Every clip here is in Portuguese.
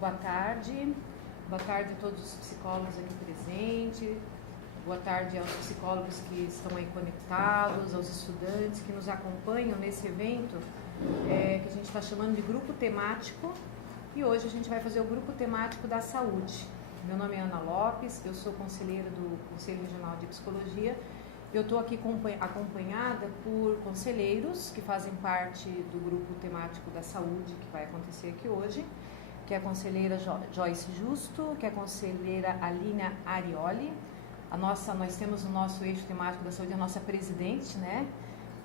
Boa tarde a todos os psicólogos aqui presentes, boa tarde aos psicólogos que estão aí conectados, aos estudantes que nos acompanham nesse evento que a gente está chamando de grupo temático, e hoje a gente vai fazer o grupo temático da saúde. Meu nome é Ana Lopes, eu sou conselheira do Conselho Regional de Psicologia. Eu estou aqui acompanhada por conselheiros que fazem parte do grupo temático da saúde que vai acontecer aqui hoje, que é a conselheira Joyce Justo, que é a conselheira Aline Arioli. Nós temos no nosso eixo temático da saúde a nossa presidente, né,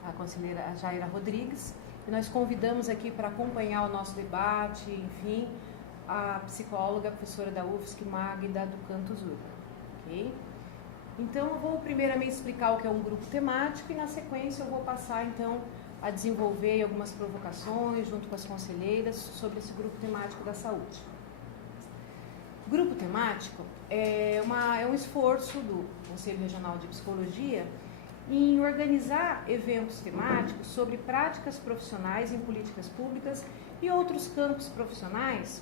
a conselheira Jaira Rodrigues, e nós convidamos aqui para acompanhar o nosso debate, enfim, a psicóloga, a professora da UFSC, Magda do Canto Zurba, ok? Então, eu vou primeiramente explicar o que é um grupo temático e, na sequência, eu vou passar, então, a desenvolver algumas provocações junto com as conselheiras sobre esse grupo temático da saúde. O grupo temático é um esforço do Conselho Regional de Psicologia em organizar eventos temáticos sobre práticas profissionais em políticas públicas e outros campos profissionais,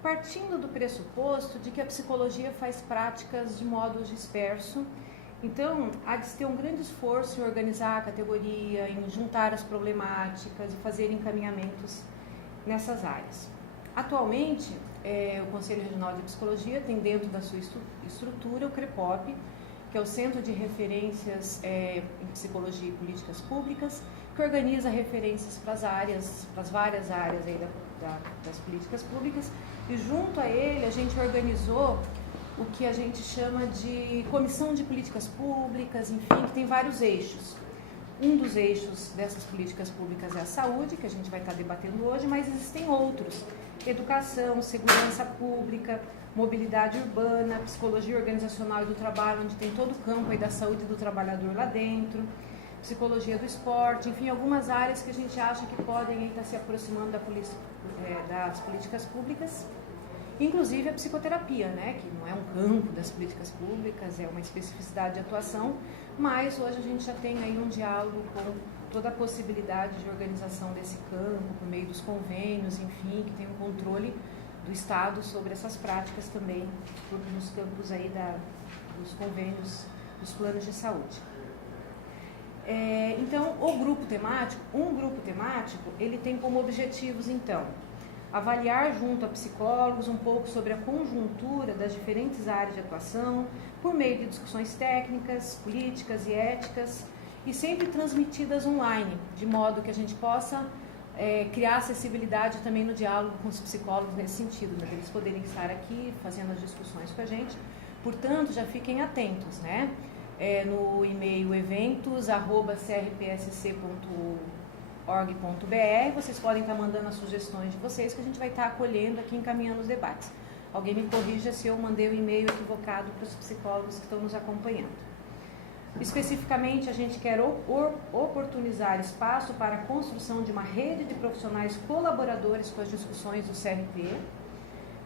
partindo do pressuposto de que a psicologia faz práticas de modo disperso. Então, há de se ter um grande esforço em organizar a categoria, em juntar as problemáticas e fazer encaminhamentos nessas áreas. Atualmente, o Conselho Regional de Psicologia tem dentro da sua estrutura o CREPOP, que é o Centro de Referências em Psicologia e Políticas Públicas, que organiza referências para as várias áreas aí das políticas públicas, e junto a ele a gente organizou o que a gente chama de Comissão de Políticas Públicas, enfim, que tem vários eixos. Um dos eixos dessas políticas públicas é a saúde, que a gente vai estar debatendo hoje, mas existem outros: educação, segurança pública, mobilidade urbana, psicologia organizacional e do trabalho, onde tem todo o campo aí da saúde do trabalhador lá dentro, psicologia do esporte, enfim, algumas áreas que a gente acha que podem aí estar se aproximando das políticas públicas. Inclusive a psicoterapia, né, que não é um campo das políticas públicas, é uma especificidade de atuação, mas hoje a gente já tem aí um diálogo com toda a possibilidade de organização desse campo, por meio dos convênios, enfim, que tem um controle do Estado sobre essas práticas também, nos campos aí dos convênios, dos planos de saúde. Então, um grupo temático, ele tem como objetivos, então, avaliar junto a psicólogos um pouco sobre a conjuntura das diferentes áreas de atuação, por meio de discussões técnicas, políticas e éticas, e sempre transmitidas online, de modo que a gente possa criar acessibilidade também no diálogo com os psicólogos nesse sentido, né, eles poderem estar aqui fazendo as discussões com a gente. Portanto, já fiquem atentos, né? No e-mail eventos@crpsc.org.br, vocês podem estar mandando as sugestões de vocês, que a gente vai estar acolhendo aqui, encaminhando os debates. Alguém me corrija se eu mandei o e-mail equivocado para os psicólogos que estão nos acompanhando. Especificamente, a gente quer oportunizar espaço para a construção de uma rede de profissionais colaboradores com as discussões do CRP,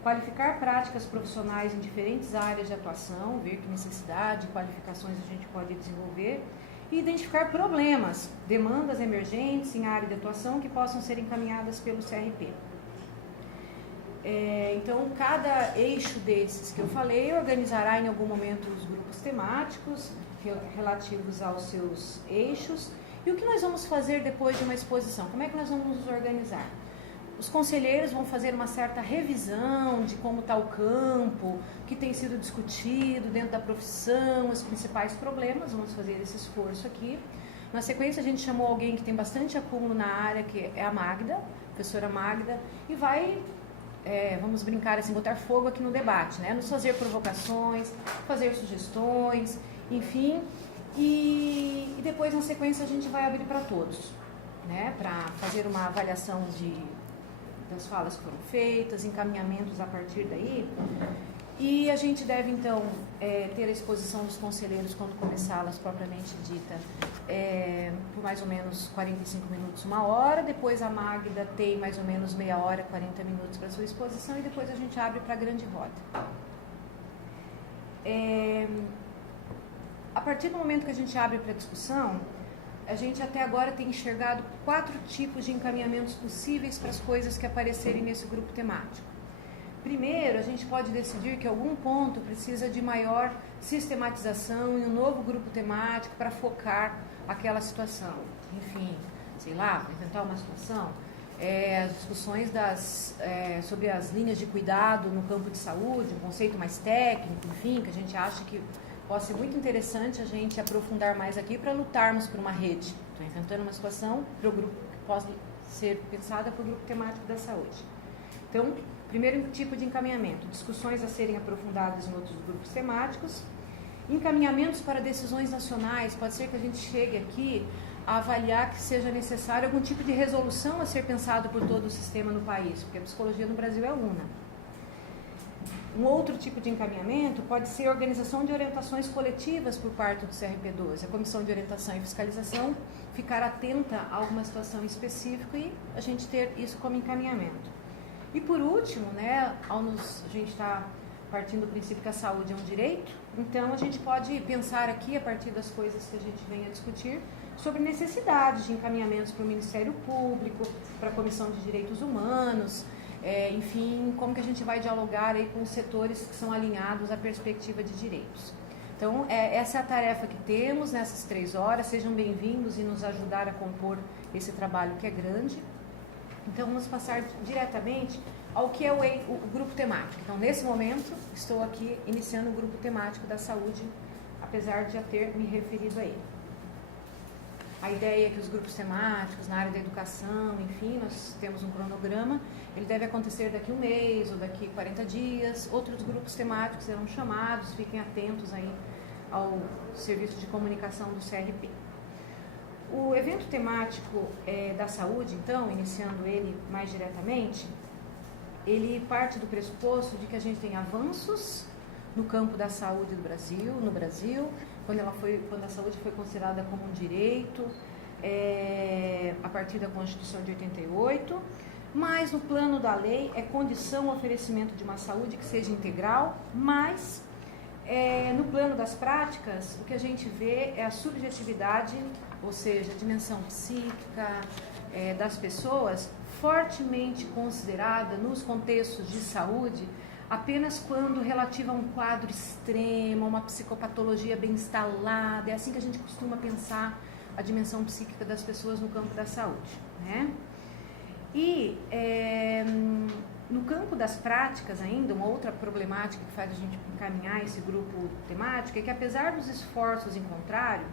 qualificar práticas profissionais em diferentes áreas de atuação, ver que necessidade e qualificações a gente pode desenvolver, e identificar problemas, demandas emergentes em área de atuação que possam ser encaminhadas pelo CRP. Então, cada eixo desses que eu falei organizará em algum momento os grupos temáticos relativos aos seus eixos. E o que nós vamos fazer depois de uma exposição? Como é que nós vamos nos organizar? Os conselheiros vão fazer uma certa revisão de como está o campo, o que tem sido discutido dentro da profissão, os principais problemas. Vamos fazer esse esforço aqui. Na sequência, a gente chamou alguém que tem bastante acúmulo na área, que é a Magda, a professora Magda, e vai, vamos brincar assim, botar fogo aqui no debate, né? Nos fazer provocações, fazer sugestões, enfim. E depois, na sequência, a gente vai abrir para todos, né? Para fazer uma avaliação das falas que foram feitas, encaminhamentos a partir daí. E a gente deve, então, ter a exposição dos conselheiros quando começá-las propriamente dita, por mais ou menos 45 minutos, 1 hora. Depois a Magda tem mais ou menos meia hora, 40 minutos para sua exposição, e depois a gente abre para a grande roda. A partir do momento que a gente abre para a discussão, a gente até agora tem enxergado 4 tipos de encaminhamentos possíveis para as coisas que aparecerem nesse grupo temático. primeiro, a gente pode decidir que algum ponto precisa de maior sistematização e um novo grupo temático para focar aquela situação. Enfim, sei lá, para inventar uma situação, as discussões sobre as linhas de cuidado no campo de saúde, um conceito mais técnico, enfim, que a gente acha que pode ser muito interessante a gente aprofundar mais aqui para lutarmos por uma rede. Estou inventando uma situação para o grupo que pode ser pensada para o grupo temático da saúde. Então, primeiro tipo de encaminhamento, discussões a serem aprofundadas em outros grupos temáticos, encaminhamentos para decisões nacionais, pode ser que a gente chegue aqui a avaliar que seja necessário algum tipo de resolução a ser pensado por todo o sistema no país, porque a psicologia no Brasil é una. Um outro tipo de encaminhamento pode ser a organização de orientações coletivas por parte do CRP12, a Comissão de Orientação e Fiscalização ficar atenta a alguma situação específica e a gente ter isso como encaminhamento. E por último, né, a gente está partindo do princípio que a saúde é um direito, então a gente pode pensar aqui, a partir das coisas que a gente vem a discutir, sobre necessidades de encaminhamentos para o Ministério Público, para a Comissão de Direitos Humanos, enfim, como que a gente vai dialogar aí com os setores que são alinhados à perspectiva de direitos. Então, essa é a tarefa que temos nessas 3 horas, sejam bem-vindos e nos ajudar a compor esse trabalho que é grande. Então, vamos passar diretamente ao que é o grupo temático. Então, nesse momento, estou aqui iniciando o grupo temático da saúde, apesar de já ter me referido a ele. A ideia é que os grupos temáticos na área da educação, enfim, nós temos um cronograma, ele deve acontecer daqui a 1 mês ou daqui a 40 dias. Outros grupos temáticos serão chamados, fiquem atentos aí ao serviço de comunicação do CRP. O evento temático da saúde, então, iniciando ele mais diretamente, ele parte do pressuposto de que a gente tem avanços no campo da saúde no Brasil, quando a saúde foi considerada como um direito, a partir da Constituição de 88, mas no plano da lei é condição o oferecimento de uma saúde que seja integral, mas no plano das práticas, o que a gente vê é a subjetividade, ou seja, a dimensão psíquica das pessoas, fortemente considerada nos contextos de saúde, apenas quando relativa a um quadro extremo, a uma psicopatologia bem instalada. É assim que a gente costuma pensar a dimensão psíquica das pessoas no campo da saúde, né? E no campo das práticas ainda, uma outra problemática que faz a gente encaminhar esse grupo temático é que, apesar dos esforços em contrário,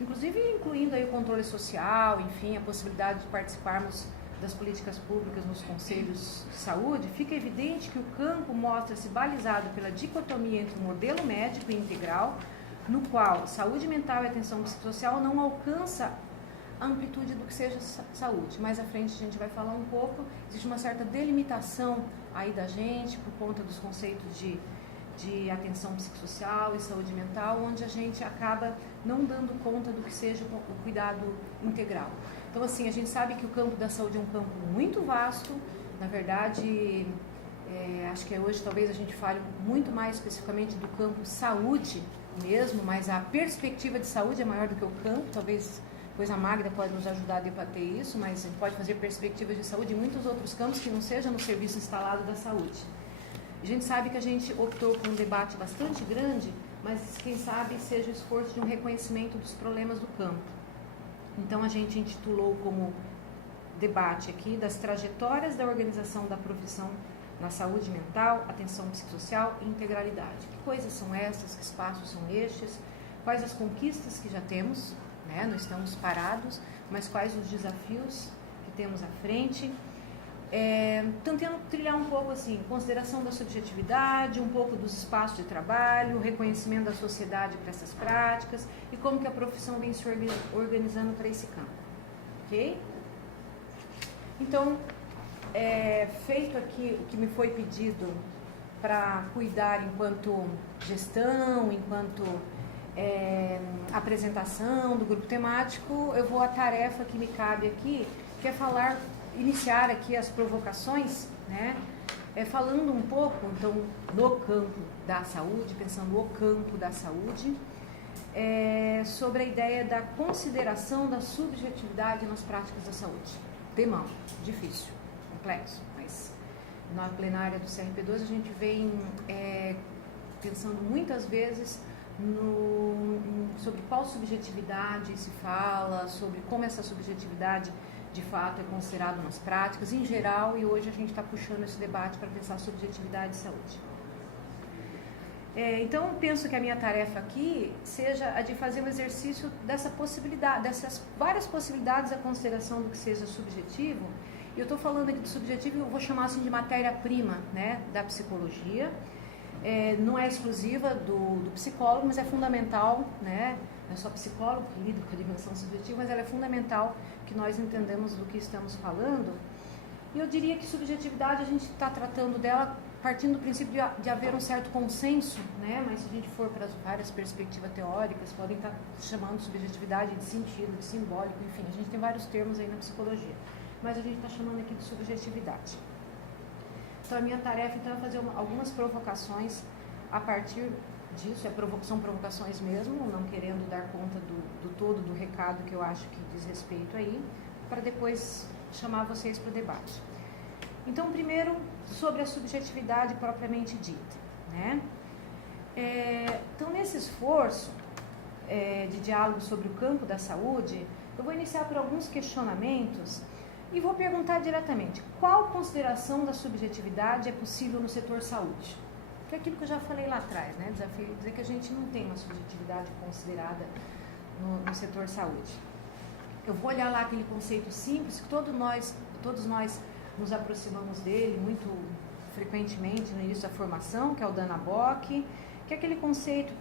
inclusive incluindo aí o controle social, enfim, a possibilidade de participarmos das políticas públicas nos conselhos de saúde, fica evidente que o campo mostra-se balizado pela dicotomia entre o modelo médico e integral, no qual saúde mental e atenção psicossocial não alcança a amplitude do que seja saúde. Mais à frente a gente vai falar um pouco, existe uma certa delimitação aí da gente por conta dos conceitos de atenção psicossocial e saúde mental, onde a gente acaba não dando conta do que seja o cuidado integral. Então, assim, a gente sabe que o campo da saúde é um campo muito vasto. Na verdade, acho que hoje talvez a gente fale muito mais especificamente do campo saúde mesmo, mas a perspectiva de saúde é maior do que o campo. Talvez depois a Magda pode nos ajudar a debater isso, mas a gente pode fazer perspectivas de saúde em muitos outros campos que não seja no serviço instalado da saúde. A gente sabe que a gente optou por um debate bastante grande, mas quem sabe seja o esforço de um reconhecimento dos problemas do campo. Então a gente intitulou como debate aqui das trajetórias da organização da profissão na saúde mental, atenção psicossocial e integralidade. Que coisas são essas? Que espaços são estes? Quais as conquistas que já temos, né? Não estamos parados, mas quais os desafios que temos à frente? Tentando trilhar um pouco assim, consideração da subjetividade, um pouco dos espaços de trabalho, reconhecimento da sociedade para essas práticas e como que a profissão vem se organizando para esse campo, ok? Então, feito aqui o que me foi pedido para cuidar enquanto gestão, enquanto apresentação do grupo temático, eu vou à tarefa que me cabe aqui, que é iniciar aqui as provocações, né? Falando um pouco, então, no campo da saúde, pensando o campo da saúde, sobre a ideia da consideração da subjetividade nas práticas da saúde. Temão, difícil, complexo, mas na plenária do CRP2, a gente vem pensando muitas vezes sobre qual subjetividade se fala, sobre como essa subjetividade de fato é considerada nas práticas em geral, e hoje a gente está puxando esse debate para pensar subjetividade e saúde. Então, penso que a minha tarefa aqui seja a de fazer um exercício dessa possibilidade, dessas várias possibilidades da consideração do que seja subjetivo. E eu estou falando aqui de subjetivo, eu vou chamar assim de matéria-prima, né, da psicologia. Não é exclusiva do psicólogo, mas é fundamental, né? Não é só psicólogo que lida com a dimensão subjetiva, mas ela é fundamental que nós entendamos do que estamos falando. E eu diria que subjetividade a gente está tratando dela partindo do princípio de haver um certo consenso, né? Mas se a gente for para as várias perspectivas teóricas, podem estar chamando de subjetividade de sentido, de simbólico, enfim, a gente tem vários termos aí na psicologia, mas a gente está chamando aqui de subjetividade. Então, a minha tarefa então, é fazer algumas provocações a partir disso, são provocações mesmo, não querendo dar conta do todo do recado que eu acho que diz respeito aí, para depois chamar vocês para o debate. Então, primeiro, sobre a subjetividade propriamente dita, né? Então, nesse esforço de diálogo sobre o campo da saúde, eu vou iniciar por alguns questionamentos e vou perguntar diretamente, qual consideração da subjetividade é possível no setor saúde? Que é aquilo que eu já falei lá atrás, né? Desafio dizer que a gente não tem uma subjetividade considerada no setor saúde. Eu vou olhar lá aquele conceito simples, que todos nós nos aproximamos dele muito frequentemente no início da formação, que é o Dana Bock, que é aquele conceito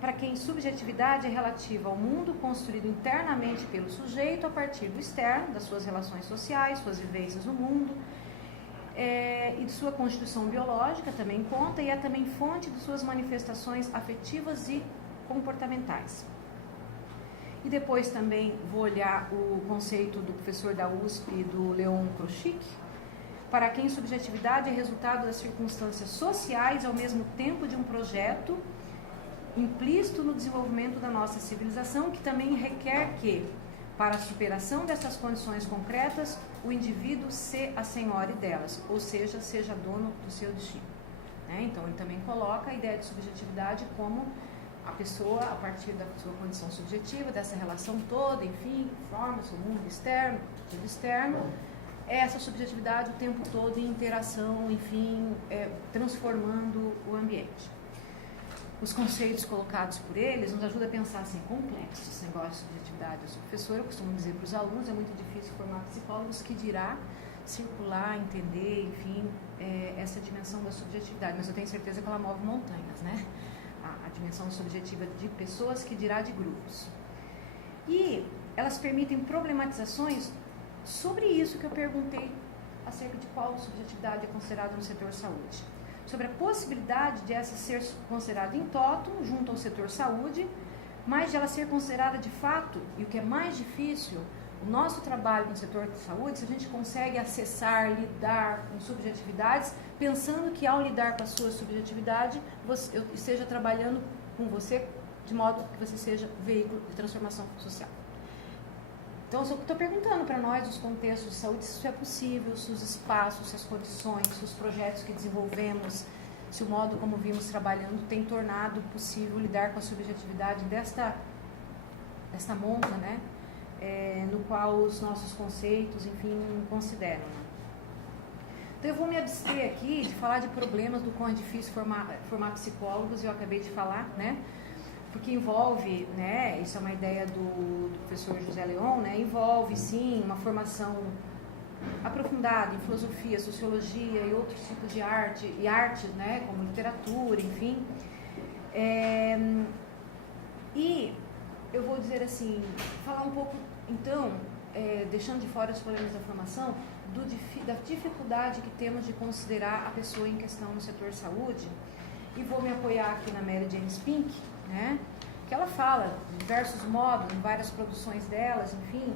para quem subjetividade é relativa ao mundo construído internamente pelo sujeito a partir do externo, das suas relações sociais, suas vivências no mundo, e de sua constituição biológica também conta, e é também fonte de suas manifestações afetivas e comportamentais. E depois também vou olhar o conceito do professor da USP, do Leon Kroschik, para quem subjetividade é resultado das circunstâncias sociais ao mesmo tempo de um projeto implícito no desenvolvimento da nossa civilização, que também requer que, para a superação dessas condições concretas, o indivíduo se assenhore delas, ou seja dono do seu destino. Então, ele também coloca a ideia de subjetividade como a pessoa, a partir da sua condição subjetiva, dessa relação toda, enfim, forma seu mundo externo, tudo externo, essa subjetividade o tempo todo em interação, enfim, transformando o ambiente. Os conceitos colocados por eles nos ajudam a pensar assim, complexo esse negócio de subjetividade. Eu sou professora, eu costumo dizer para os alunos, é muito difícil formar psicólogos que dirá circular, entender, enfim, essa dimensão da subjetividade, mas eu tenho certeza que ela move montanhas, né? A dimensão subjetiva de pessoas que dirá de grupos. E elas permitem problematizações sobre isso que eu perguntei acerca de qual subjetividade é considerada no setor saúde. Sobre a possibilidade de essa ser considerada em toto, junto ao setor saúde, mas de ela ser considerada de fato, e o que é mais difícil, o nosso trabalho no setor de saúde, se a gente consegue acessar, lidar com subjetividades, pensando que ao lidar com a sua subjetividade, eu esteja trabalhando com você de modo que você seja veículo de transformação social. Então, eu estou perguntando para nós, os contextos de saúde, se isso é possível, se os espaços, se as condições, se os projetos que desenvolvemos, se o modo como vimos trabalhando tem tornado possível lidar com a subjetividade desta monta, né? No qual os nossos conceitos, enfim, consideram. Né? Então, eu vou me abster aqui de falar de problemas do quão é difícil formar psicólogos, eu acabei de falar, né? Porque envolve, né, isso é uma ideia do professor José Leon, né, envolve, sim, uma formação aprofundada em filosofia, sociologia e outros tipos de arte, e artes, né, como literatura, enfim. E eu vou dizer assim, falar um pouco, então, deixando de fora os problemas da formação, da dificuldade que temos de considerar a pessoa em questão no setor saúde, e vou me apoiar aqui na Mary Jane Spink, né, que ela fala de diversos modos, em várias produções delas, enfim,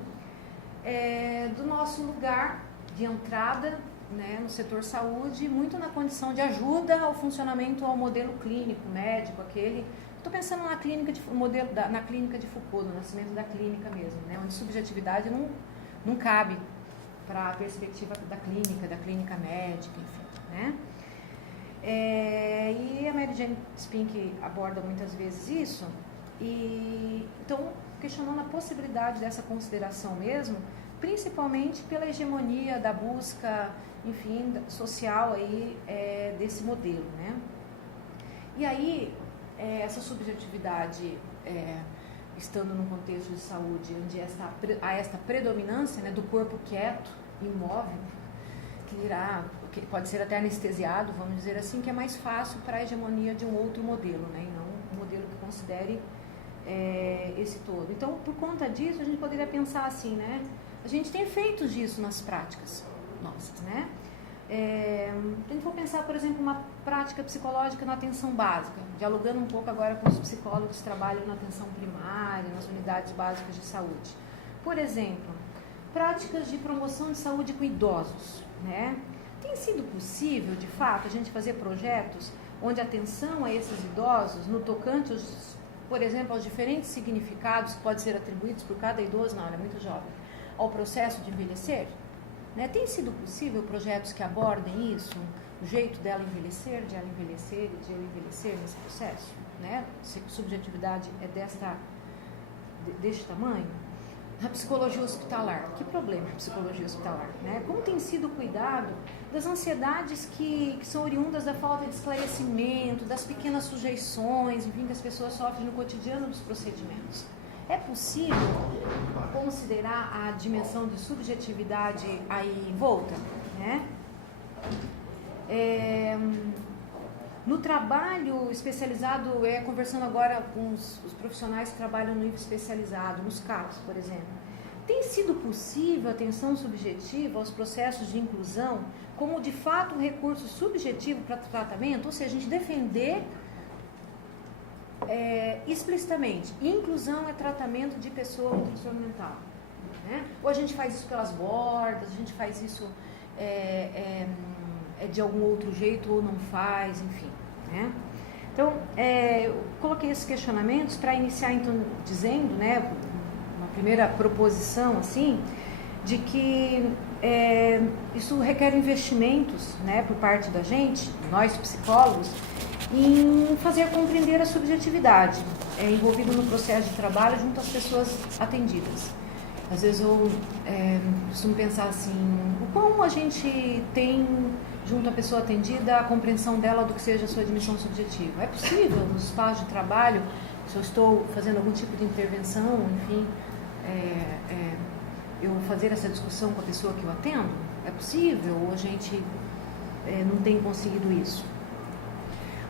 do nosso lugar de entrada, né, no setor saúde, muito na condição de ajuda ao funcionamento, ao modelo clínico, médico, aquele... Estou pensando na clínica na clínica de Foucault, no nascimento da clínica mesmo, né, onde subjetividade não cabe, para a perspectiva da clínica médica, enfim, né? E a Mary Jane Spink aborda muitas vezes isso, e então questionando a possibilidade dessa consideração mesmo, principalmente pela hegemonia da busca, enfim, social aí, desse modelo, né? E aí, essa subjetividade, estando num contexto de saúde onde há esta predominância, né, do corpo quieto, imóvel, que pode ser até anestesiado, vamos dizer assim, que é mais fácil para a hegemonia de um outro modelo, né, e não um modelo que considere esse todo. Então, por conta disso, a gente poderia pensar assim, né, a gente tem efeitos disso nas práticas nossas, né? A gente for pensar, por exemplo, uma prática psicológica na atenção básica, dialogando um pouco agora com os psicólogos que trabalham na atenção primária, nas unidades básicas de saúde. Por exemplo, práticas de promoção de saúde com idosos, né? Tem sido possível, de fato, a gente fazer projetos onde a atenção a esses idosos, no tocante, por exemplo, aos diferentes significados que podem ser atribuídos por cada idoso, não, ele é muito jovem, ao processo de envelhecer? Né? Tem sido possível projetos que abordem isso, o jeito dela envelhecer, de ela envelhecer e de eu envelhecer nesse processo? Né? Se a subjetividade é deste tamanho? A psicologia hospitalar, que problema a psicologia hospitalar? Né? Como tem sido o cuidado das ansiedades que são oriundas da falta de esclarecimento, das pequenas sujeições, enfim, que as pessoas sofrem no cotidiano dos procedimentos? É possível considerar a dimensão de subjetividade aí envolta, né? No trabalho especializado, conversando agora com os profissionais que trabalham no nível especializado, nos CAPs, por exemplo, tem sido possível a atenção subjetiva aos processos de inclusão como, de fato, um recurso subjetivo para tratamento, ou seja, a gente defender explicitamente, inclusão é tratamento de pessoa com transtorno mental, né? Ou a gente faz isso pelas bordas, a gente faz isso de algum outro jeito ou não faz, enfim, né? Então, eu coloquei esses questionamentos para iniciar, então, dizendo, né, uma primeira proposição, assim, de que isso requer investimentos, né, por parte da gente, nós psicólogos, em fazer compreender a subjetividade envolvida no processo de trabalho junto às pessoas atendidas. Às vezes eu costumo pensar assim, o quão a gente tem junto à pessoa atendida a compreensão dela do que seja a sua dimensão subjetiva. É possível, no espaço de trabalho, se eu estou fazendo algum tipo de intervenção, enfim, eu fazer essa discussão com a pessoa que eu atendo? É possível? Ou a gente não tem conseguido isso?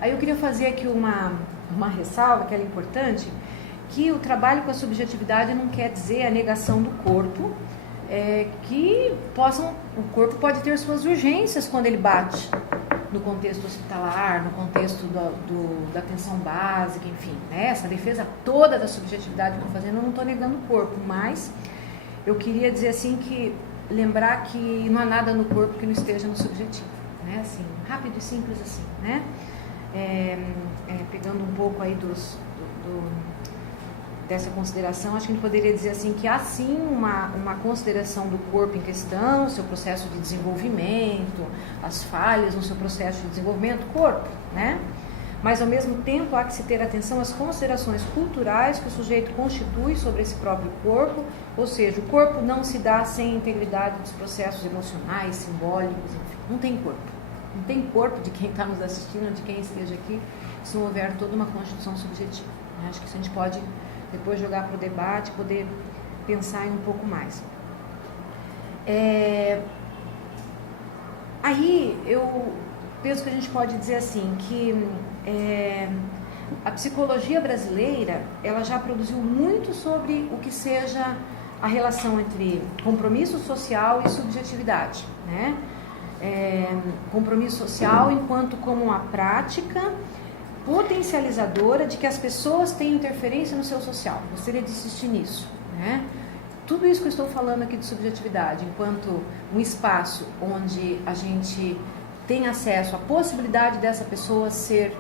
Aí eu queria fazer aqui uma ressalva, que é importante, que o trabalho com a subjetividade não quer dizer a negação do corpo, que o corpo pode ter suas urgências quando ele bate no contexto hospitalar, no contexto da atenção básica, enfim, né? Essa defesa toda da subjetividade que eu estou fazendo, eu não estou negando o corpo, mas eu queria dizer assim lembrar que não há nada no corpo que não esteja no subjetivo, né? Assim, rápido e simples assim, né? Pegando um pouco aí dessa consideração, acho que a gente poderia dizer assim que há sim uma consideração do corpo em questão, seu processo de desenvolvimento, as falhas no seu processo de desenvolvimento, corpo, né? Mas ao mesmo tempo há que se ter atenção às considerações culturais que o sujeito constitui sobre esse próprio corpo, ou seja, o corpo não se dá sem a integridade dos processos emocionais, simbólicos, enfim, não tem corpo. Não tem corpo de quem está nos assistindo, de quem esteja aqui, se não houver toda uma constituição subjetiva. Acho que isso a gente pode depois jogar para o debate, poder pensar em um pouco mais. Aí eu penso que a gente pode dizer assim, que a psicologia brasileira, ela já produziu muito sobre o que seja a relação entre compromisso social e subjetividade, né? Compromisso social enquanto como uma prática potencializadora de que as pessoas têm interferência no seu social. Gostaria de insistir nisso, né? Tudo isso que eu estou falando aqui de subjetividade, enquanto um espaço onde a gente tem acesso à possibilidade dessa pessoa ser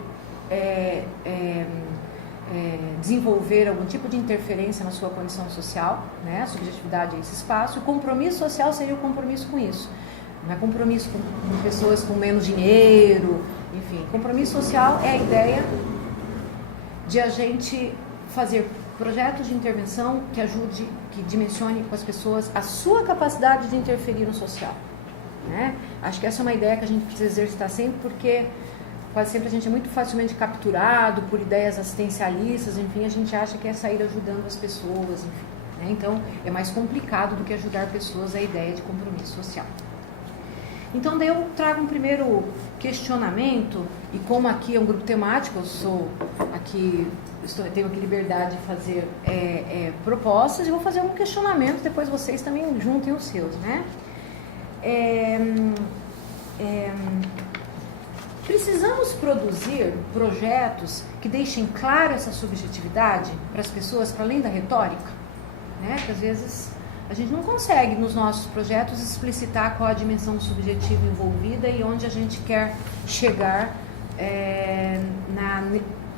desenvolver algum tipo de interferência na sua condição social, né? A subjetividade é esse espaço. O compromisso social seria o compromisso com isso. Não é compromisso com pessoas com menos dinheiro, enfim. Compromisso social é a ideia de a gente fazer projetos de intervenção que ajude, que dimensione com as pessoas a sua capacidade de interferir no social, né? Acho que essa é uma ideia que a gente precisa exercitar sempre, porque quase sempre a gente é muito facilmente capturado por ideias assistencialistas, enfim, a gente acha que é sair ajudando as pessoas, enfim, né? Então, é mais complicado do que ajudar pessoas a ideia de compromisso social. Então, daí eu trago um primeiro questionamento, e como aqui é um grupo temático, eu sou aqui, tenho aqui liberdade de fazer propostas, e vou fazer um questionamento, depois vocês também juntem os seus, né? Precisamos produzir projetos que deixem clara essa subjetividade para as pessoas, para além da retórica, né? Porque às vezes a gente não consegue nos nossos projetos explicitar qual a dimensão subjetiva envolvida e onde a gente quer chegar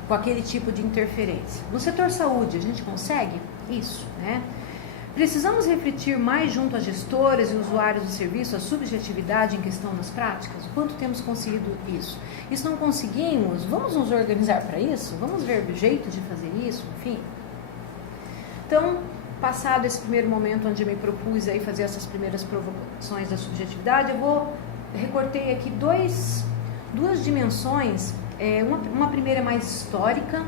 com aquele tipo de interferência. No setor saúde, a gente consegue isso, né? Precisamos refletir mais junto às gestoras e usuários do serviço a subjetividade em questão nas práticas? O quanto temos conseguido isso? E se não conseguimos, vamos nos organizar para isso? Vamos ver o jeito de fazer isso? Enfim. Então, passado esse primeiro momento onde eu me propus aí fazer essas primeiras provocações da subjetividade, eu recortei aqui duas dimensões. Uma primeira mais histórica,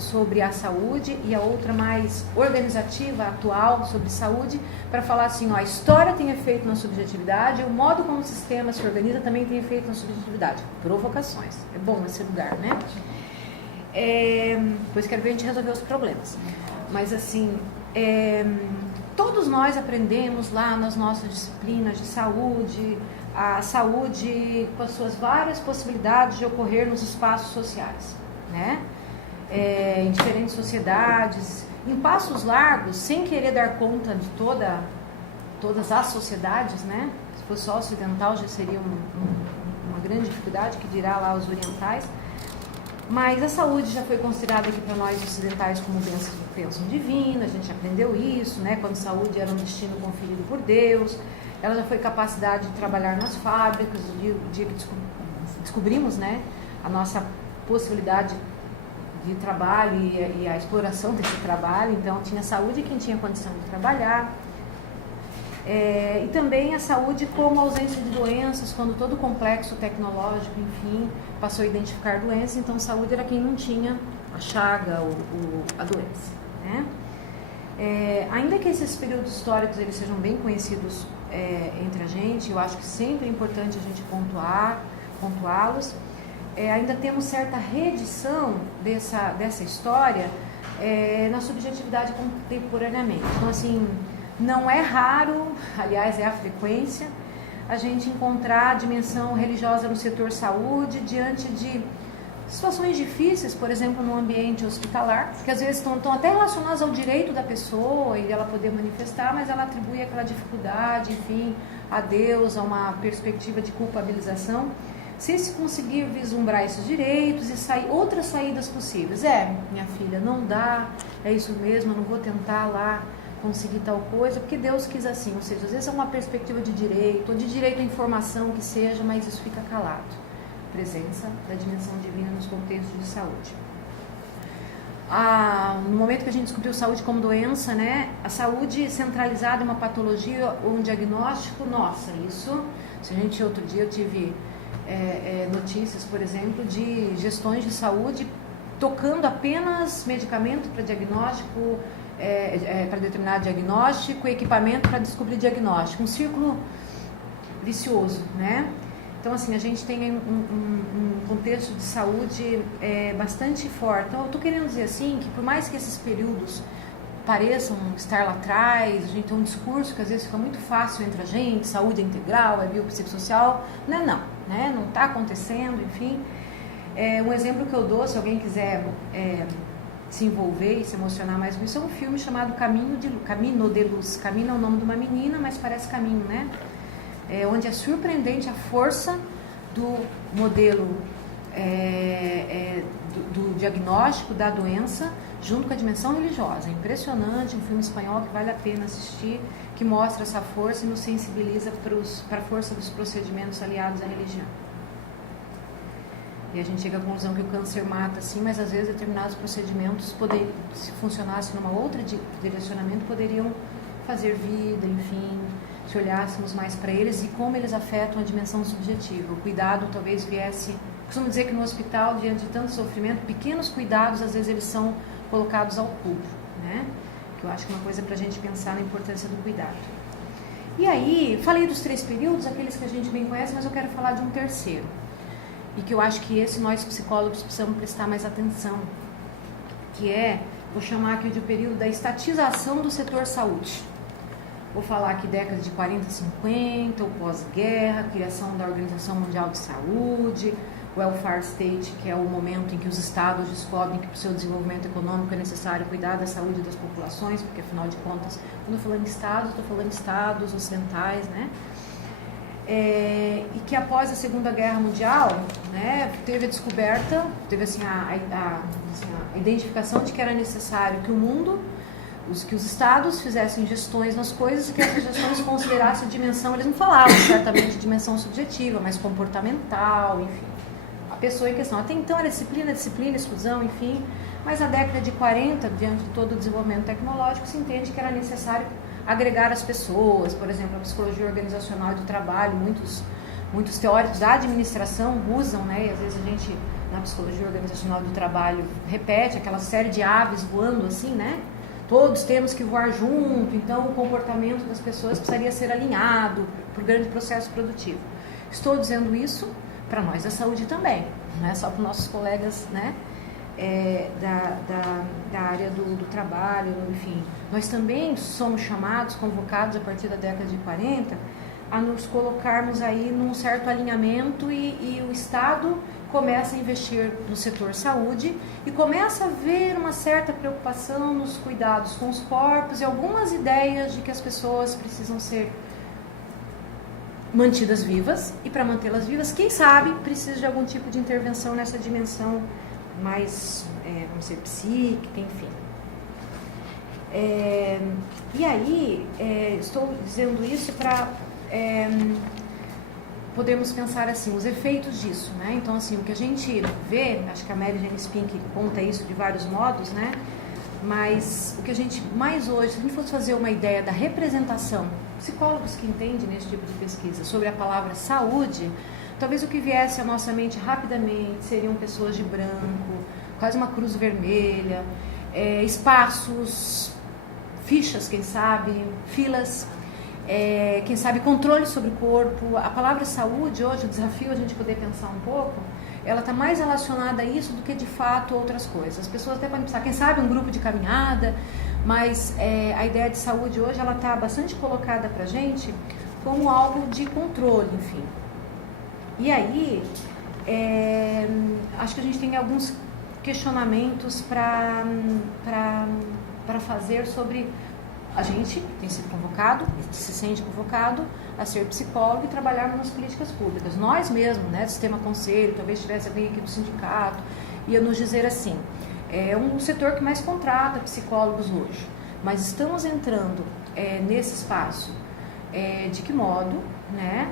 sobre a saúde, e a outra mais organizativa, atual, sobre saúde, para falar assim, a história tem efeito na subjetividade, o modo como o sistema se organiza também tem efeito na subjetividade. Provocações. É bom esse lugar, né? Depois quero ver a gente resolver os problemas. Mas assim, todos nós aprendemos lá nas nossas disciplinas de saúde, a saúde com as suas várias possibilidades de ocorrer nos espaços sociais, né? Em diferentes sociedades, em passos largos, sem querer dar conta de todas as sociedades, né? Se fosse só ocidental já seria uma grande dificuldade, que dirá lá os orientais. Mas a saúde já foi considerada aqui para nós ocidentais como bênção divina, a gente aprendeu isso, né? Quando saúde era um destino conferido por Deus. Ela já foi capacidade de trabalhar nas fábricas, o dia que descobrimos, né, a nossa possibilidade de trabalho e a exploração desse trabalho. Então tinha saúde quem tinha condição de trabalhar, e também a saúde como ausência de doenças, quando todo o complexo tecnológico, enfim, passou a identificar doenças. Então saúde era quem não tinha a chaga, a doença, né? Ainda que esses períodos históricos eles sejam bem conhecidos entre a gente, eu acho que sempre é importante a gente pontuá-los. Ainda temos certa reedição dessa história na subjetividade contemporaneamente. Então, assim, não é raro, aliás, é a frequência, a gente encontrar a dimensão religiosa no setor saúde diante de situações difíceis, por exemplo, no ambiente hospitalar, que às vezes estão até relacionadas ao direito da pessoa e ela poder manifestar, mas ela atribui aquela dificuldade, enfim, a Deus, a uma perspectiva de culpabilização. Se conseguir vislumbrar esses direitos e outras saídas possíveis. Minha filha, não dá, é isso mesmo, eu não vou tentar lá conseguir tal coisa, porque Deus quis assim. Ou seja, às vezes é uma perspectiva de direito, ou de direito à informação que seja, mas isso fica calado. Presença da dimensão divina nos contextos de saúde. No momento que a gente descobriu saúde como doença, né, a saúde centralizada é uma patologia ou um diagnóstico, outro dia eu tive notícias, por exemplo, de gestões de saúde tocando apenas medicamento para diagnóstico, para determinar diagnóstico, equipamento para descobrir diagnóstico, um círculo vicioso, né? Então, assim, a gente tem um contexto de saúde bastante forte. Então, eu estou querendo dizer assim, que por mais que esses períodos pareçam estar lá atrás, a gente tem um discurso que às vezes fica muito fácil entre a gente, saúde integral, biopsicossocial, não está acontecendo, enfim. Um exemplo que eu dou, se alguém quiser se envolver e se emocionar mais com isso, é um filme chamado Caminho de Luz. Caminho é o nome de uma menina, mas parece caminho, né? Onde é surpreendente a força do modelo do diagnóstico da doença junto com a dimensão religiosa. É impressionante, um filme espanhol que vale a pena assistir, que mostra essa força e nos sensibiliza para a força dos procedimentos aliados à religião. E a gente chega à conclusão que o câncer mata, sim, mas às vezes determinados procedimentos, se funcionasse numa outra direcionamento, poderiam fazer vida, enfim, se olhássemos mais para eles e como eles afetam a dimensão subjetiva. O cuidado talvez viesse... Costumo dizer que no hospital, diante de tanto sofrimento, pequenos cuidados, às vezes eles são colocados ao público, né? Que eu acho que é uma coisa para a gente pensar na importância do cuidado. E aí, falei dos 3 períodos, aqueles que a gente bem conhece, mas eu quero falar de um terceiro. E que eu acho que esse nós psicólogos precisamos prestar mais atenção, que vou chamar aqui de o período da estatização do setor saúde. Vou falar aqui décadas de 40, 50, o pós-guerra, criação da Organização Mundial de Saúde, o welfare state, que é o momento em que os estados descobrem que para o seu desenvolvimento econômico é necessário cuidar da saúde das populações, porque afinal de contas, quando eu falando de estados, estou falando de estados ocidentais, né? E que após a Segunda Guerra Mundial, né, teve a descoberta, teve assim, a identificação de que era necessário que o mundo, que os estados fizessem gestões nas coisas e que essas gestões considerassem a dimensão, eles não falavam certamente de dimensão subjetiva, mas comportamental, enfim. A pessoa em questão. Até então era disciplina, exclusão, enfim, mas na década de 40, diante de todo o desenvolvimento tecnológico, se entende que era necessário agregar as pessoas, por exemplo, a psicologia organizacional e do trabalho, muitos teóricos da administração usam, né, e às vezes a gente, na psicologia organizacional do trabalho, repete aquela série de aves voando assim, né, todos temos que voar junto, então o comportamento das pessoas precisaria ser alinhado para o grande processo produtivo. Estou dizendo isso para nós da saúde também, não é só para os nossos colegas, né, da área do trabalho, enfim. Nós também somos chamados, convocados a partir da década de 40, a nos colocarmos aí num certo alinhamento e o Estado começa a investir no setor saúde e começa a ver uma certa preocupação nos cuidados com os corpos e algumas ideias de que as pessoas precisam ser mantidas vivas e para mantê-las vivas, quem sabe, precisa de algum tipo de intervenção nessa dimensão mais, vamos dizer, psíquica, enfim. E aí, estou dizendo isso para podermos pensar assim, os efeitos disso, né? Então, assim, o que a gente vê, acho que a Mary Jane Spink conta isso de vários modos, né? Mas o que a gente mais hoje, se a gente fosse fazer uma ideia da representação, psicólogos que entendem nesse tipo de pesquisa, sobre a palavra saúde, talvez o que viesse à nossa mente rapidamente seriam pessoas de branco, quase uma cruz vermelha, espaços, fichas, quem sabe, filas, quem sabe controle sobre o corpo. A palavra saúde hoje, o desafio a gente poder pensar um pouco, ela está mais relacionada a isso do que de fato outras coisas. As pessoas até podem pensar, quem sabe um grupo de caminhada, mas a ideia de saúde hoje ela está bastante colocada para a gente como algo de controle, enfim. E aí, acho que a gente tem alguns questionamentos para fazer sobre... A gente tem sido convocado, se sente convocado a ser psicólogo e trabalhar nas políticas públicas. Nós mesmos, né, do Sistema Conselho, talvez tivesse alguém aqui do sindicato, ia nos dizer assim, é um setor que mais contrata psicólogos hoje, mas estamos entrando nesse espaço. De que modo, né?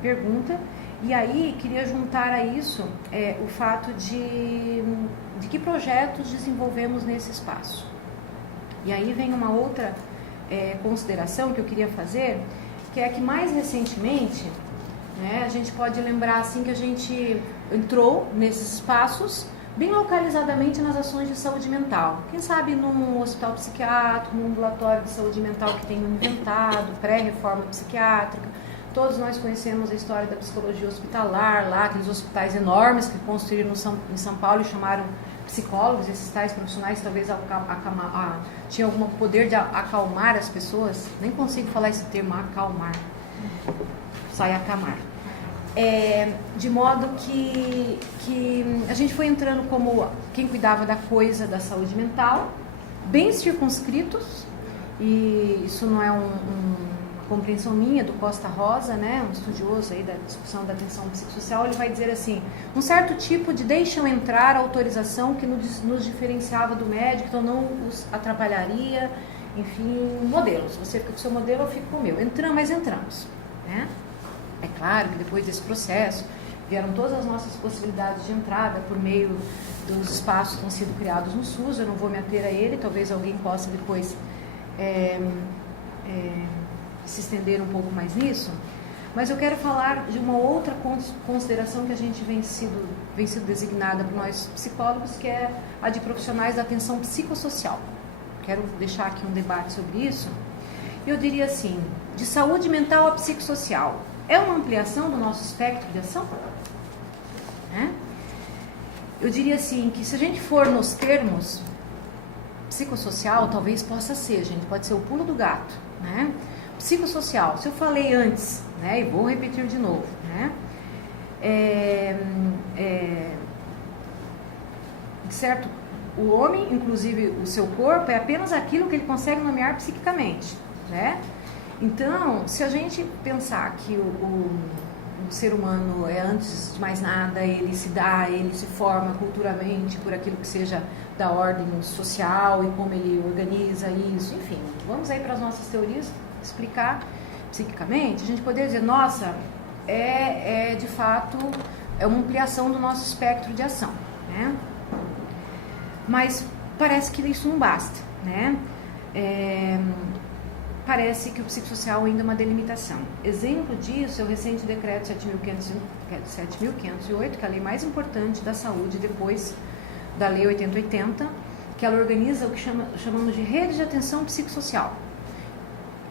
Pergunta. E aí, queria juntar a isso o fato de que projetos desenvolvemos nesse espaço. E aí vem uma outra consideração que eu queria fazer, que é que mais recentemente, né, a gente pode lembrar assim que a gente entrou nesses espaços bem localizadamente nas ações de saúde mental. Quem sabe num hospital psiquiátrico, num ambulatório de saúde mental que tem inventado, pré-reforma psiquiátrica. Todos nós conhecemos a história da psicologia hospitalar, lá, aqueles hospitais enormes que construíram em São Paulo e chamaram psicólogos, esses tais profissionais talvez tinham algum poder de acalmar as pessoas. Nem consigo falar esse termo, acalmar. Sai acalmar. De modo que a gente foi entrando como quem cuidava da coisa da saúde mental, bem circunscritos, e isso não é uma compreensão minha, do Costa Rosa, né, um estudioso aí da discussão da atenção psicossocial, ele vai dizer assim, um certo tipo de deixam entrar autorização que nos diferenciava do médico, então não os atrapalharia, enfim, modelos. Você fica com o seu modelo, eu fico com o meu. Mas entramos, né? É claro que depois desse processo vieram todas as nossas possibilidades de entrada por meio dos espaços que estão sendo criados no SUS. Eu não vou me ater a ele, talvez alguém possa depois se estender um pouco mais nisso. Mas eu quero falar de uma outra consideração que a gente vem sido designada por nós psicólogos, que é a de profissionais da atenção psicossocial. Quero deixar aqui um debate sobre isso. Eu diria assim, de saúde mental a psicossocial, é uma ampliação do nosso espectro de ação? Eu diria assim, que se a gente for nos termos psicossocial, talvez possa ser, gente, pode ser o pulo do gato, né? Psicossocial, se eu falei antes, né, e vou repetir de novo, né? Certo? O homem, inclusive o seu corpo, é apenas aquilo que ele consegue nomear psiquicamente, né? Então, se a gente pensar que o ser humano é, antes de mais nada, ele se forma culturalmente por aquilo que seja da ordem social e como ele organiza isso, enfim, vamos aí para as nossas teorias explicar psiquicamente, a gente poderia dizer, nossa, de fato, é uma ampliação do nosso espectro de ação, né? Mas parece que isso não basta, né? Parece que o psicossocial ainda é uma delimitação. Exemplo disso é o recente decreto 7.508, que é a lei mais importante da saúde depois da lei 8080, que ela organiza o que chamamos de rede de atenção psicossocial.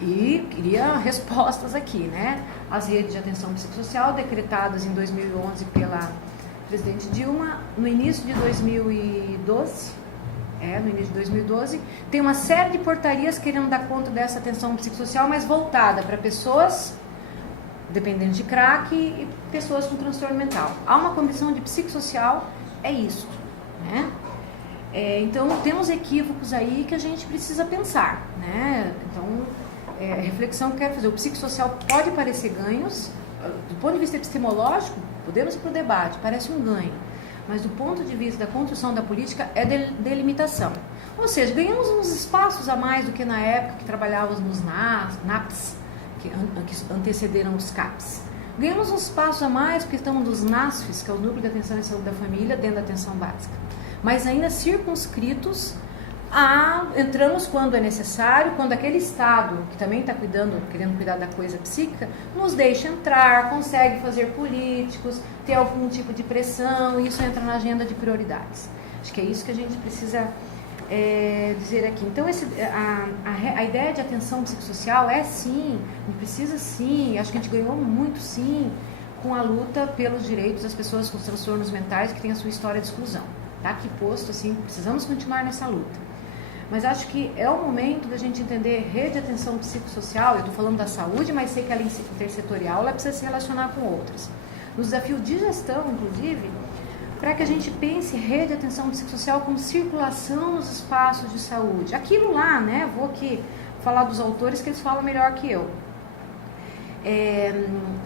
E queria respostas aqui, né? As redes de atenção psicossocial decretadas em 2011 pela presidente Dilma, no início de 2012, tem uma série de portarias querendo dar conta dessa atenção psicossocial, mas voltada para pessoas dependentes de crack e pessoas com transtorno mental. Há uma comissão de psicossocial, é isso, né? Então, temos equívocos aí que a gente precisa pensar, né? Então, a reflexão que eu quero fazer, o psicossocial pode parecer ganhos, do ponto de vista epistemológico, podemos ir para o debate, parece um ganho. Mas do ponto de vista da construção da política é delimitação. Ou seja, ganhamos uns espaços a mais do que na época que trabalhávamos nos NAPs, que antecederam os CAPs. Ganhamos uns espaços a mais porque estamos nos NASFs, que é o Núcleo de Atenção e Saúde da Família, dentro da atenção básica. Mas ainda circunscritos entramos quando é necessário, quando aquele Estado, que também está querendo cuidar da coisa psíquica, nos deixa entrar, consegue fazer políticos, ter algum tipo de pressão, e isso entra na agenda de prioridades. Acho que é isso que a gente precisa dizer aqui. Então, a ideia de atenção psicossocial é sim, precisa sim, acho que a gente ganhou muito sim, com a luta pelos direitos das pessoas com transtornos mentais que têm a sua história de exclusão. Está aqui posto, assim, precisamos continuar nessa luta. Mas acho que é o momento da gente entender rede de atenção psicossocial, eu estou falando da saúde, mas sei que ela é intersetorial, ela precisa se relacionar com outras. No desafio de gestão, inclusive, para que a gente pense rede de atenção psicossocial como circulação nos espaços de saúde. Aquilo lá, né, vou aqui falar dos autores que eles falam melhor que eu.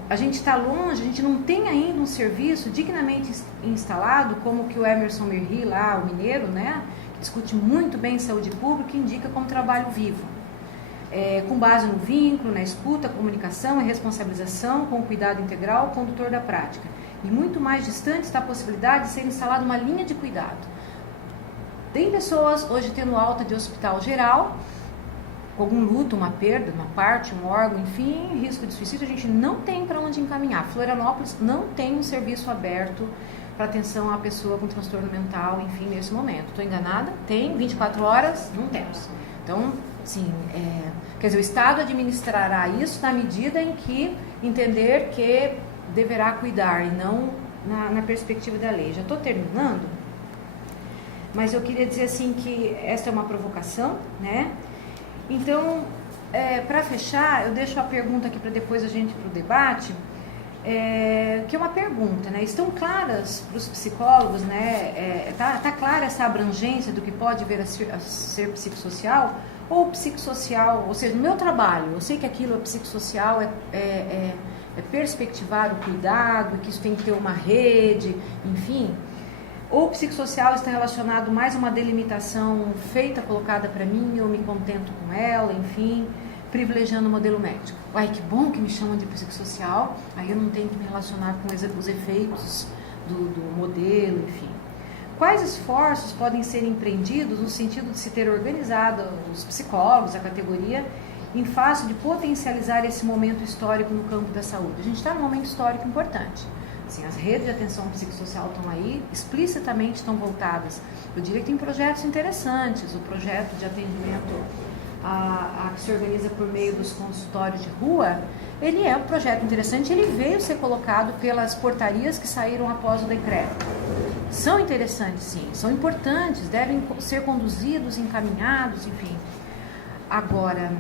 A gente está longe, a gente não tem ainda um serviço dignamente instalado, como que o Emerson Merri lá, o mineiro, né, que discute muito bem saúde pública e indica como trabalho vivo, com base no vínculo, na escuta, comunicação e responsabilização, com cuidado integral, condutor da prática. E muito mais distante está a possibilidade de ser instalada uma linha de cuidado. Tem pessoas hoje tendo alta de hospital geral, com algum luto, uma perda, uma parte, um órgão, enfim, risco de suicídio, a gente não tem para onde encaminhar. Florianópolis não tem um serviço aberto para atenção à pessoa com transtorno mental, enfim, nesse momento. Estou enganada? Tem 24 horas? Não temos. Então, sim, quer dizer, o Estado administrará isso na medida em que entender que deverá cuidar e não na perspectiva da lei. Já estou terminando, mas eu queria dizer assim que essa é uma provocação, né? Então, para fechar, eu deixo a pergunta aqui para depois a gente ir para o debate, que é uma pergunta, né? Estão claras para os psicólogos, né? Tá clara essa abrangência do que pode vir a ser psicossocial? ou psicossocial, ou seja, no meu trabalho, eu sei que aquilo é psicossocial, é perspectivar o cuidado, que isso tem que ter uma rede, enfim. Ou psicossocial está relacionado mais a uma delimitação feita, colocada para mim, eu me contento com ela, enfim, privilegiando o modelo médico. Ai, que bom que me chamam de psicossocial, aí eu não tenho que me relacionar com os efeitos do modelo, enfim. Quais esforços podem ser empreendidos no sentido de se ter organizado os psicólogos, a categoria, em face de potencializar esse momento histórico no campo da saúde? A gente está num momento histórico importante. Assim, as redes de atenção psicossocial estão aí, explicitamente estão voltadas. Eu diria que tem projetos interessantes. O projeto de atendimento que se organiza por meio dos consultórios de rua, ele é um projeto interessante, ele veio ser colocado pelas portarias que saíram após o decreto. São interessantes, sim, são importantes, devem ser conduzidos, encaminhados, enfim. Agora,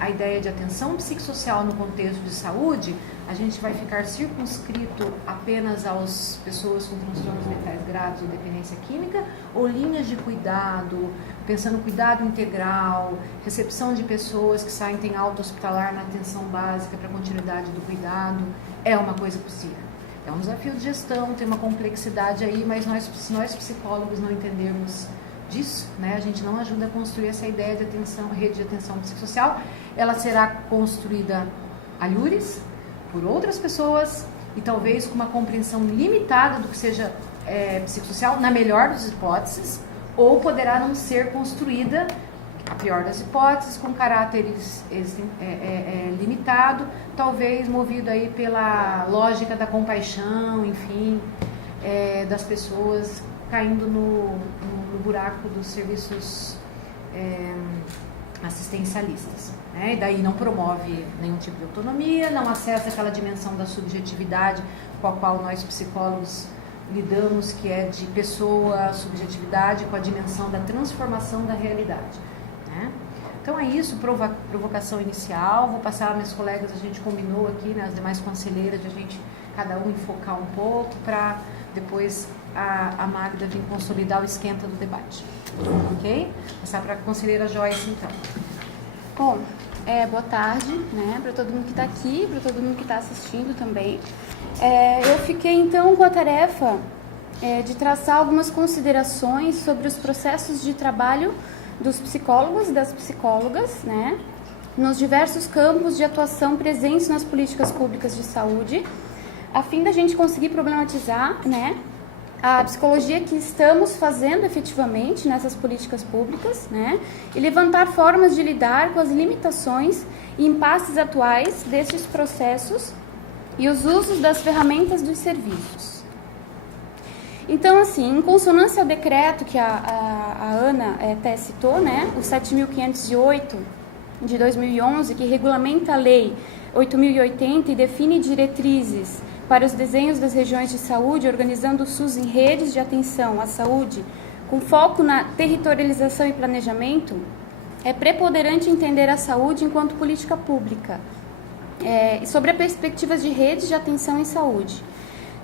a ideia de atenção psicossocial no contexto de saúde, a gente vai ficar circunscrito apenas às pessoas com transtornos mentais graves ou dependência química, ou linhas de cuidado, pensando cuidado integral, recepção de pessoas que saem, tem alta hospitalar na atenção básica para continuidade do cuidado, é uma coisa possível. É um desafio de gestão, tem uma complexidade aí, mas se nós psicólogos não entendermos disso, né, a gente não ajuda a construir essa ideia de atenção, rede de atenção psicossocial. Ela será construída a lures por outras pessoas e talvez com uma compreensão limitada do que seja psicossocial, na melhor das hipóteses, ou poderá não ser construída, a pior das hipóteses, com caráter limitado, talvez movido aí pela lógica da compaixão, enfim, das pessoas caindo no buraco dos serviços assistencialistas, né? E daí não promove nenhum tipo de autonomia, não acessa aquela dimensão da subjetividade com a qual nós psicólogos lidamos, que é de pessoa, subjetividade, com a dimensão da transformação da realidade, né? Então é isso, provocação inicial. Vou passar minhas colegas, a gente combinou aqui, né, as demais conselheiras, de a gente, cada um, enfocar um pouco, para depois a Magda vir consolidar o esquenta do debate. Ok? Passar para a conselheira Joyce, então. Bom, boa tarde, né, para todo mundo que está aqui, para todo mundo que está assistindo também. Eu fiquei, então, com a tarefa de traçar algumas considerações sobre os processos de trabalho dos psicólogos e das psicólogas, né, nos diversos campos de atuação presentes nas políticas públicas de saúde, a fim da gente conseguir problematizar, né, a psicologia que estamos fazendo efetivamente nessas políticas públicas, né, e levantar formas de lidar com as limitações e impasses atuais desses processos e os usos das ferramentas dos serviços. Então, assim, em consonância ao decreto que a Ana até citou, né, o 7.508 de 2011, que regulamenta a Lei 8.080 e define diretrizes para os desenhos das regiões de saúde, organizando o SUS em redes de atenção à saúde, com foco na territorialização e planejamento, é preponderante entender a saúde enquanto política pública, sobre a perspectiva de redes de atenção em saúde.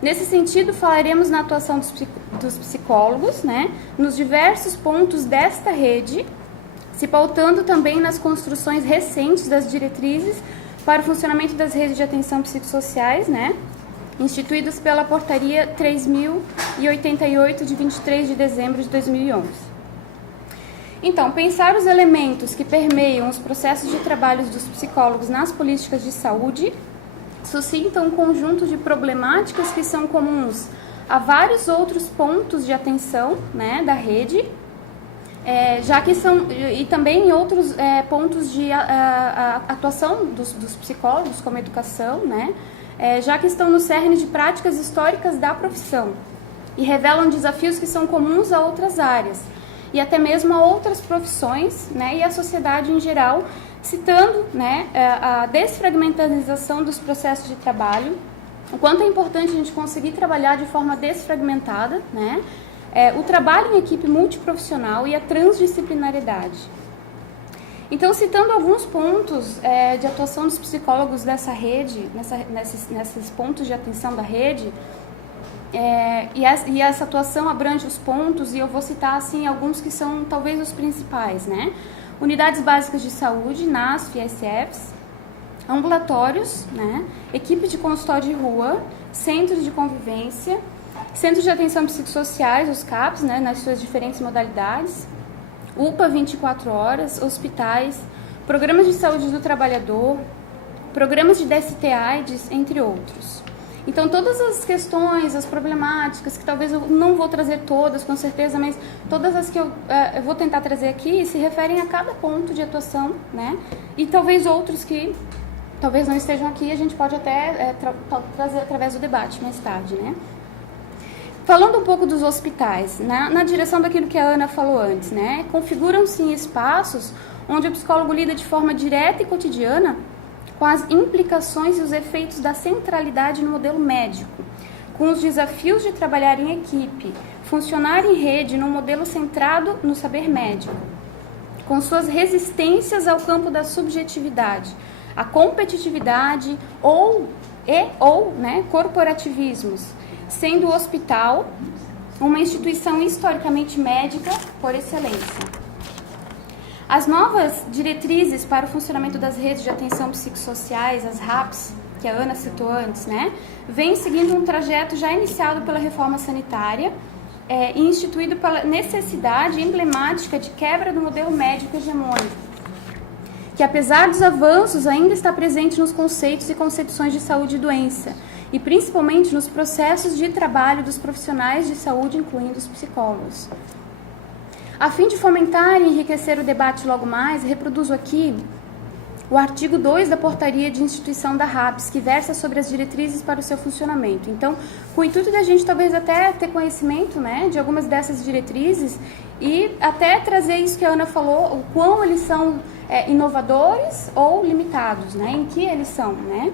Nesse sentido, falaremos na atuação dos psicólogos, né, nos diversos pontos desta rede, se pautando também nas construções recentes das diretrizes para o funcionamento das redes de atenção psicossociais, né, instituídas pela Portaria 3.088, de 23 de dezembro de 2011. Então, pensar os elementos que permeiam os processos de trabalho dos psicólogos nas políticas de saúde suscita um conjunto de problemáticas que são comuns a vários outros pontos de atenção, né, da rede, já que são, e também em outros pontos de atuação dos psicólogos, como educação, né, já que estão no cerne de práticas históricas da profissão e revelam desafios que são comuns a outras áreas e até mesmo a outras profissões, né, e a sociedade em geral, citando, né, a desfragmentarização dos processos de trabalho, o quanto é importante a gente conseguir trabalhar de forma desfragmentada, né, o trabalho em equipe multiprofissional e a transdisciplinaridade. Então, citando alguns pontos de atuação dos psicólogos dessa rede, nesses pontos de atenção da rede, e essa atuação abrange os pontos, e eu vou citar assim alguns que são talvez os principais, né? unidades básicas de saúde, NASF e SFs, ambulatórios, né, equipe de consultório de rua, centros de convivência, centros de atenção psicossociais, os CAPs, né, nas suas diferentes modalidades, UPA 24 horas, hospitais, programas de saúde do trabalhador, programas de DST-AIDS, entre outros. Então, todas as questões, as problemáticas, que talvez eu não vou trazer todas, com certeza, mas todas as que eu vou tentar trazer aqui se referem a cada ponto de atuação, né? E talvez outros que talvez não estejam aqui, a gente pode até trazer através do debate mais tarde, né? Falando um pouco dos hospitais, né? Na direção daquilo que a Ana falou antes, né? Configuram-se espaços onde o psicólogo lida de forma direta e cotidiana com as implicações e os efeitos da centralidade no modelo médico, com os desafios de trabalhar em equipe, funcionar em rede num modelo centrado no saber médico, com suas resistências ao campo da subjetividade, a competitividade ou corporativismos, sendo o hospital uma instituição historicamente médica por excelência. As novas diretrizes para o funcionamento das redes de atenção psicossociais, as RAPs, que a Ana citou antes, né, vêm seguindo um trajeto já iniciado pela reforma sanitária e instituído pela necessidade emblemática de quebra do modelo médico hegemônico, que apesar dos avanços ainda está presente nos conceitos e concepções de saúde e doença, e principalmente nos processos de trabalho dos profissionais de saúde, incluindo os psicólogos. A fim de fomentar e enriquecer o debate logo mais, reproduzo aqui o artigo 2 da portaria de instituição da RAPS, que versa sobre as diretrizes para o seu funcionamento. Então, com o intuito da gente talvez até ter conhecimento, né, de algumas dessas diretrizes e até trazer isso que a Ana falou, o quão eles são inovadores ou limitados, né, em que eles são, né.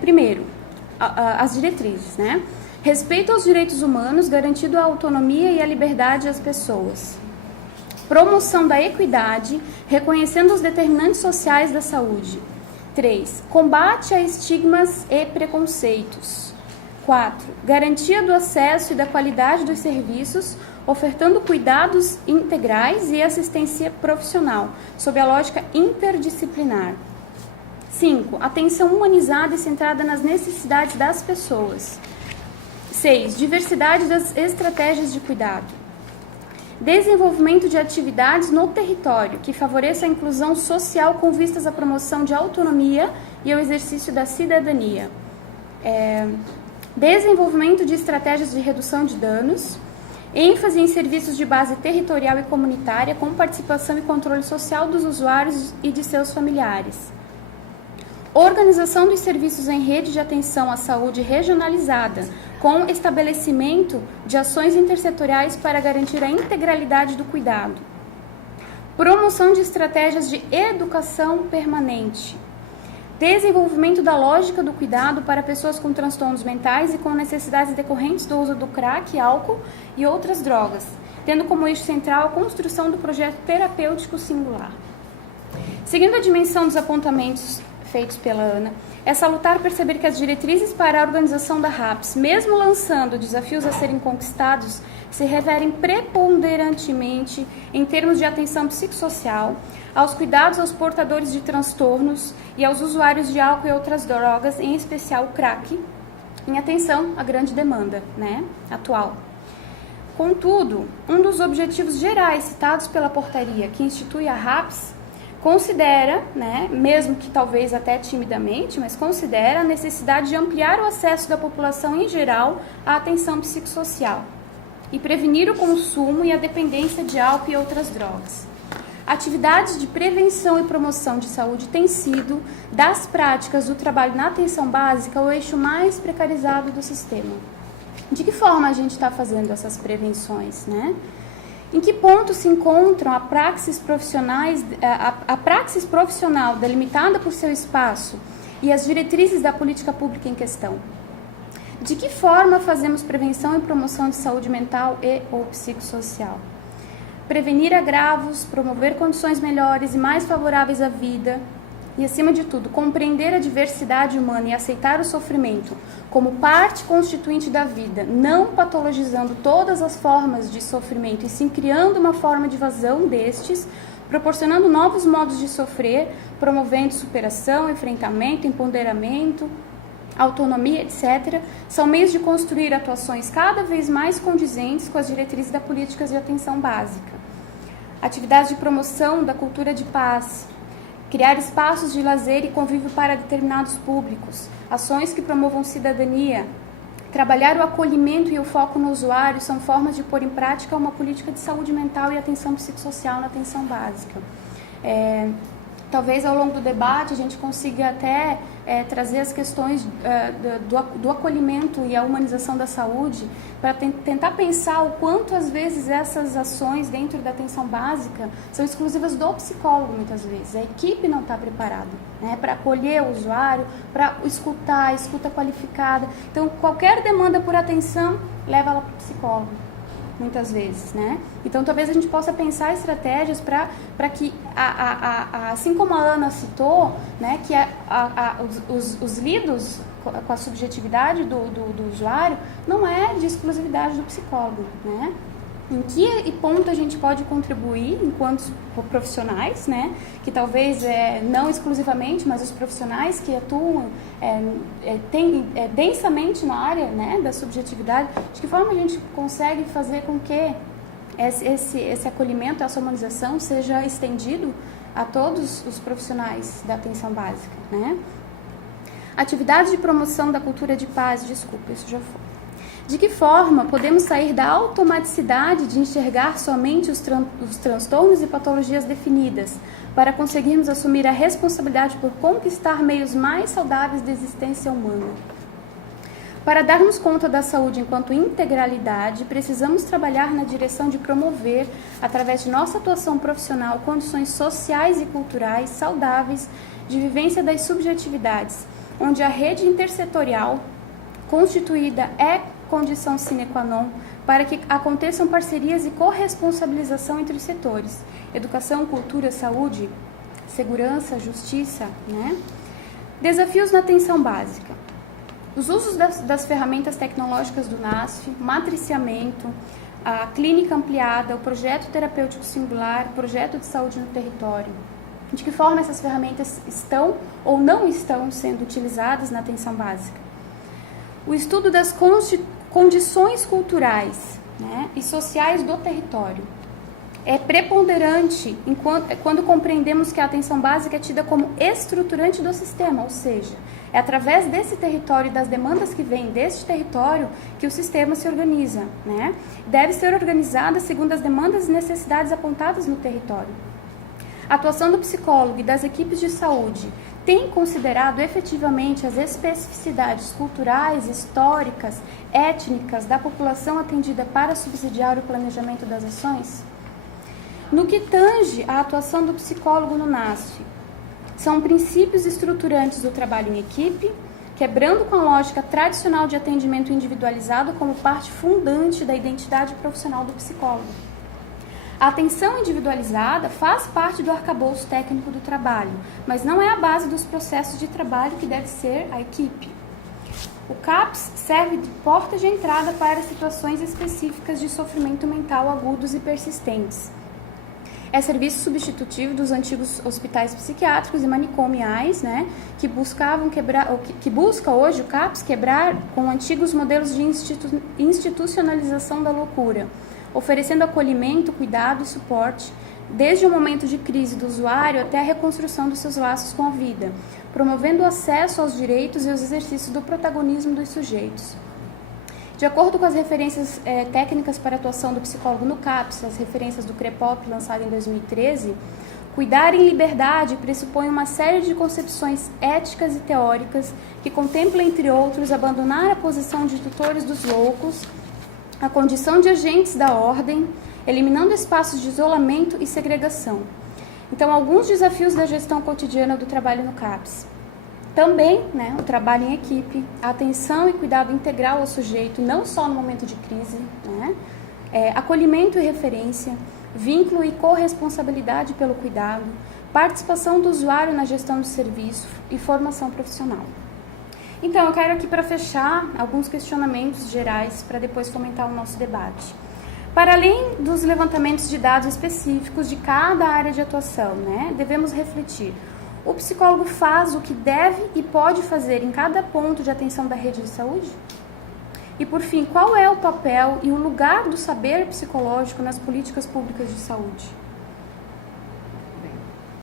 Primeiro, as diretrizes, né. Respeito aos direitos humanos, garantindo a autonomia e a liberdade às pessoas. Promoção da equidade, reconhecendo os determinantes sociais da saúde. 3. Combate a estigmas e preconceitos. 4. Garantia do acesso e da qualidade dos serviços, ofertando cuidados integrais e assistência profissional, sob a lógica interdisciplinar. 5. Atenção humanizada e centrada nas necessidades das pessoas. 6. Diversidade das estratégias de cuidado. Desenvolvimento de atividades no território que favoreça a inclusão social com vistas à promoção de autonomia e ao exercício da cidadania. Desenvolvimento de estratégias de redução de danos. ênfase em serviços de base territorial e comunitária com participação e controle social dos usuários e de seus familiares. Organização dos serviços em rede de atenção à saúde regionalizada, com estabelecimento de ações intersetoriais para garantir a integralidade do cuidado. Promoção de estratégias de educação permanente. Desenvolvimento da lógica do cuidado para pessoas com transtornos mentais e com necessidades decorrentes do uso do crack, álcool e outras drogas, tendo como eixo central a construção do projeto terapêutico singular. Seguindo a dimensão dos apontamentos feitos pela Ana, é salutar perceber que as diretrizes para a organização da RAPS, mesmo lançando desafios a serem conquistados, se referem preponderantemente em termos de atenção psicossocial, aos cuidados aos portadores de transtornos e aos usuários de álcool e outras drogas, em especial o crack, em atenção à grande demanda, atual. Contudo, um dos objetivos gerais citados pela portaria que institui a RAPS considera, mesmo que talvez até timidamente, mas considera a necessidade de ampliar o acesso da população em geral à atenção psicossocial e prevenir o consumo e a dependência de álcool e outras drogas. Atividades de prevenção e promoção de saúde têm sido, das práticas do trabalho na atenção básica, o eixo mais precarizado do sistema. De que forma a gente está fazendo essas prevenções, Em que ponto se encontram a praxis profissional delimitada por seu espaço e as diretrizes da política pública em questão? De que forma fazemos prevenção e promoção de saúde mental e ou psicossocial? Prevenir agravos, promover condições melhores e mais favoráveis à vida e, acima de tudo, compreender a diversidade humana e aceitar o sofrimento como parte constituinte da vida, não patologizando todas as formas de sofrimento e sim criando uma forma de evasão destes, proporcionando novos modos de sofrer, promovendo superação, enfrentamento, empoderamento, autonomia, etc., são meios de construir atuações cada vez mais condizentes com as diretrizes da políticas de atenção básica. Atividades de promoção da cultura de paz, criar espaços de lazer e convívio para determinados públicos, ações que promovam cidadania, trabalhar o acolhimento e o foco no usuário são formas de pôr em prática uma política de saúde mental e atenção psicossocial na atenção básica. Talvez ao longo do debate a gente consiga até trazer as questões do acolhimento e a humanização da saúde para tentar pensar o quanto às vezes essas ações dentro da atenção básica são exclusivas do psicólogo muitas vezes. A equipe não está preparada, né, para acolher o usuário, para escutar, a escuta qualificada. Então qualquer demanda por atenção leva ela para o psicólogo. Muitas vezes, né? Então, talvez a gente possa pensar estratégias para que, assim como a Ana citou, né, que os lidos com a subjetividade do usuário não é de exclusividade do psicólogo, né? Em que ponto a gente pode contribuir enquanto profissionais, né? Que talvez não exclusivamente, mas os profissionais que atuam densamente na área, né, da subjetividade, de que forma a gente consegue fazer com que esse acolhimento, essa humanização seja estendido a todos os profissionais da atenção básica, né? Atividades de promoção da cultura de paz, desculpa, isso já foi. De que forma podemos sair da automaticidade de enxergar somente os transtornos e patologias definidas, para conseguirmos assumir a responsabilidade por conquistar meios mais saudáveis de existência humana? Para darmos conta da saúde enquanto integralidade, precisamos trabalhar na direção de promover, através de nossa atuação profissional, condições sociais e culturais saudáveis de vivência das subjetividades, onde a rede intersetorial constituída é condição sine qua non para que aconteçam parcerias e corresponsabilização entre os setores: educação, cultura, saúde, segurança, justiça, né? Desafios na atenção básica. Os usos das ferramentas tecnológicas do NASF, matriciamento, a clínica ampliada, o projeto terapêutico singular, projeto de saúde no território. De que forma essas ferramentas estão ou não estão sendo utilizadas na atenção básica? O estudo das condições culturais, né, e sociais do território é preponderante quando compreendemos que a atenção básica é tida como estruturante do sistema, ou seja, é através desse território e das demandas que vêm deste território que o sistema se organiza, né? Deve ser organizada segundo as demandas e necessidades apontadas no território. A atuação do psicólogo e das equipes de saúde tem considerado efetivamente as especificidades culturais, históricas, étnicas da população atendida para subsidiar o planejamento das ações? No que tange à atuação do psicólogo no NASF, são princípios estruturantes do trabalho em equipe, quebrando com a lógica tradicional de atendimento individualizado como parte fundante da identidade profissional do psicólogo. A atenção individualizada faz parte do arcabouço técnico do trabalho, mas não é a base dos processos de trabalho que deve ser a equipe. O CAPS serve de porta de entrada para situações específicas de sofrimento mental agudos e persistentes. É serviço substitutivo dos antigos hospitais psiquiátricos e manicomiais, né, que busca hoje o CAPS quebrar com antigos modelos de institucionalização da loucura, oferecendo acolhimento, cuidado e suporte, desde o momento de crise do usuário até a reconstrução dos seus laços com a vida, promovendo o acesso aos direitos e os exercícios do protagonismo dos sujeitos. De acordo com as referências técnicas para a atuação do psicólogo no CAPS, as referências do CREPOP, lançado em 2013, cuidar em liberdade pressupõe uma série de concepções éticas e teóricas que contemplam, entre outros, abandonar a posição de tutores dos loucos, a condição de agentes da ordem, eliminando espaços de isolamento e segregação. Então, alguns desafios da gestão cotidiana do trabalho no CAPS. Também, né, o trabalho em equipe, a atenção e cuidado integral ao sujeito, não só no momento de crise, né, acolhimento e referência, vínculo e corresponsabilidade pelo cuidado, participação do usuário na gestão do serviço e formação profissional. Então, eu quero aqui, para fechar, alguns questionamentos gerais para depois fomentar o nosso debate. Para além dos levantamentos de dados específicos de cada área de atuação, né, devemos refletir: o psicólogo faz o que deve e pode fazer em cada ponto de atenção da rede de saúde? E, por fim, qual é o papel e o lugar do saber psicológico nas políticas públicas de saúde?